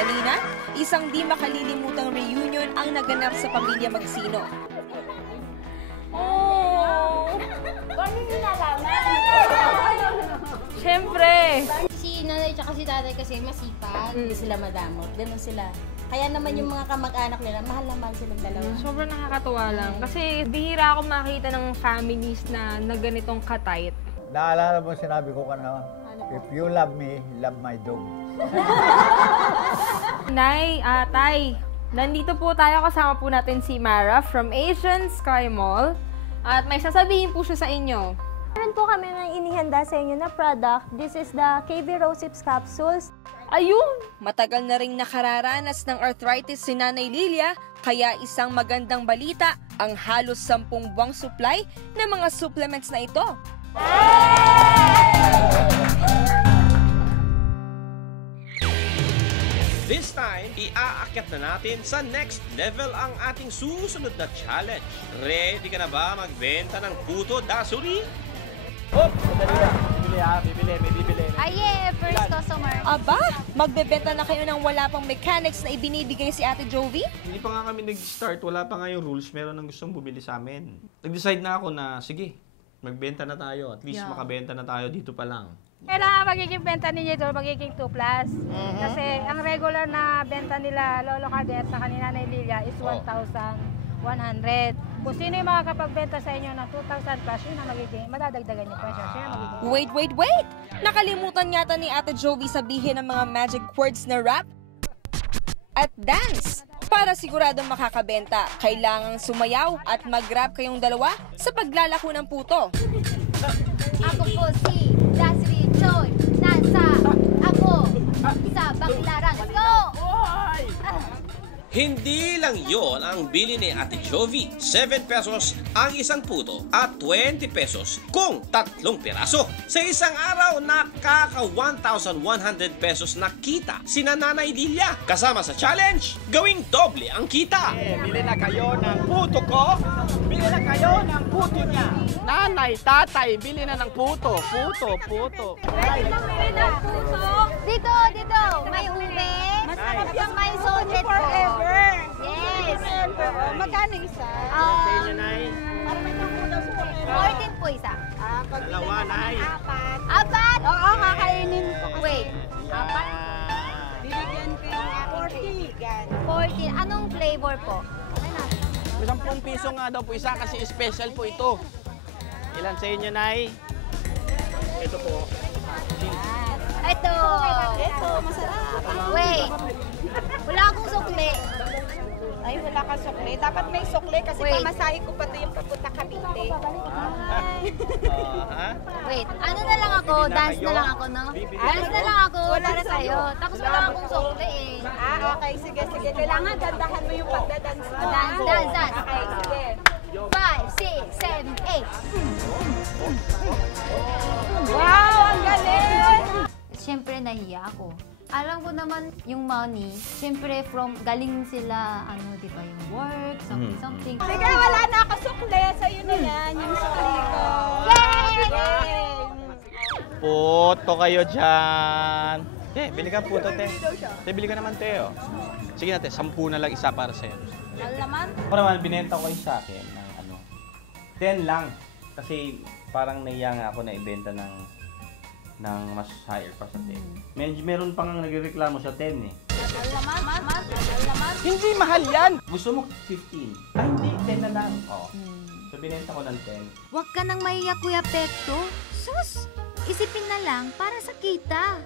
kanina, isang di makalilimutang reunion ang naganap sa pamilya Magsino. Oh! Paano nyo nalaman? Siyempre! Si nanay at si tatay kasi masipag, hindi sila madamot. Ganun sila. Kaya naman yung mga kamag-anak nila, mahal na mahal silang dalawa. Sobrang nakakatuwa lang. Kasi bihira ako makita ng families na ganitong ka-tight. Naalala mo sinabi ko kanina, if you love me, love my dog. Nay, Tay, nandito po tayo, kasama po natin si Mara from Asian Sky Mall. At may sasabihin po siya sa inyo. Meron po kami na inihanda sa inyo na product. This is the KB Roships capsules. Ayun! Matagal na ring nakararanas ng arthritis si Nanay Lilia, kaya isang magandang balita ang halos 10 buwang supply ng mga supplements na ito. This time, iaakyat na natin sa next level ang ating susunod na challenge. Ready ka na ba magbenta ng puto dasuri? Hop! Bibili, may bibili. Aye, first customer. Aba, magbebenta na kayo ng wala pang mechanics na ibinibigay si Ate Jovi? Hindi pa nga kami nag-start, wala pa nga yung rules, meron nang gustong bumili sa amin. Nag-decide na ako na, sige, magbenta na tayo. At least makabenta na tayo dito pa lang. Kailangan magiging benta ninyo ito, magiging 2+. Kasi ang regular na benta nila, Lolo Cadet, sa kanina na Lilia, is 1,100. Kung sino yung makakapagbenta sa inyo ng 2,000 plus, yun ang magiging, madadagdagan yung presyo. Siya magiging. Wait! Nakalimutan yata ni Ate Jovi sabihin ng mga magic words na rap at dance. Para siguradong makakabenta, kailangang sumayaw at mag-rap kayong dalawa sa paglalako ng puto. Ako po si Dasri Choi. Nasa ako sa Baclaran. Let's go! Hindi lang yon ang bili ni Ate Jovi. 7 pesos ang isang puto at 20 pesos kung 3 piraso. Sa isang araw, nakaka 1,100 pesos na kita si Nanay Lilia. Kasama sa challenge, gawing doble ang kita. Bili na kayo ng puto ko, bili na kayo ng puto niya. Nanay, tatay, bili na ng puto. Puto. Dito. May ube. Masarap yung may sorbet forever. Yes. Magkano isa? 14 po isa. Dalawa, Nay. Apat? Oo, kakainin ko. Wait. Apat? Bibigyan ko yung aking kaibigan. 14. Anong flavor po? 10 piso nga daw po isa kasi special po ito. Ilan sa inyo, Nay? Ito po. Ito, masarap. Wait. Wala akong sukli. Ay, wala ka sukli. Dapat may sukli kasi Wait. pamasahe ko pa ito yung papunta Cavite. Wait, ano na lang ako? Dance na lang ako, no? Dance na lang ako para sa'yo. Tapos wala akong sukli eh. Okay. Sige. Kailangan dandahan mo yung pagdadance mo. Dance. Okay, sige. 5, 6, 7, 8. Wow, ang galing! Siyempre, nahiya ako. Alam ko naman yung money, siyempre galing sila, di ba, yung work, something. Sige, wala na ako sukli. Sa'yo na yan, yung sukli ko. Yay! Puto kayo dyan. Bili ka puto, te. Bili ka naman, te. Oh. Sige natin, 10 na lang isa para sa'yo. Alaman? Ako naman, binenta ko kayo sa akin ng 10 lang. Kasi parang naiya nga ako na ibenta ng mas higher pa sa 10. Meron pang nagreklamo sa 10 eh. Alaman? Hindi mahal yan. Gusto mo 15? Ah, hindi, 10 na lang. So binenta ko ng 10. Huwag ka nang mahiya, Kuya Pekto. Sus! Isipin na lang para sa kita.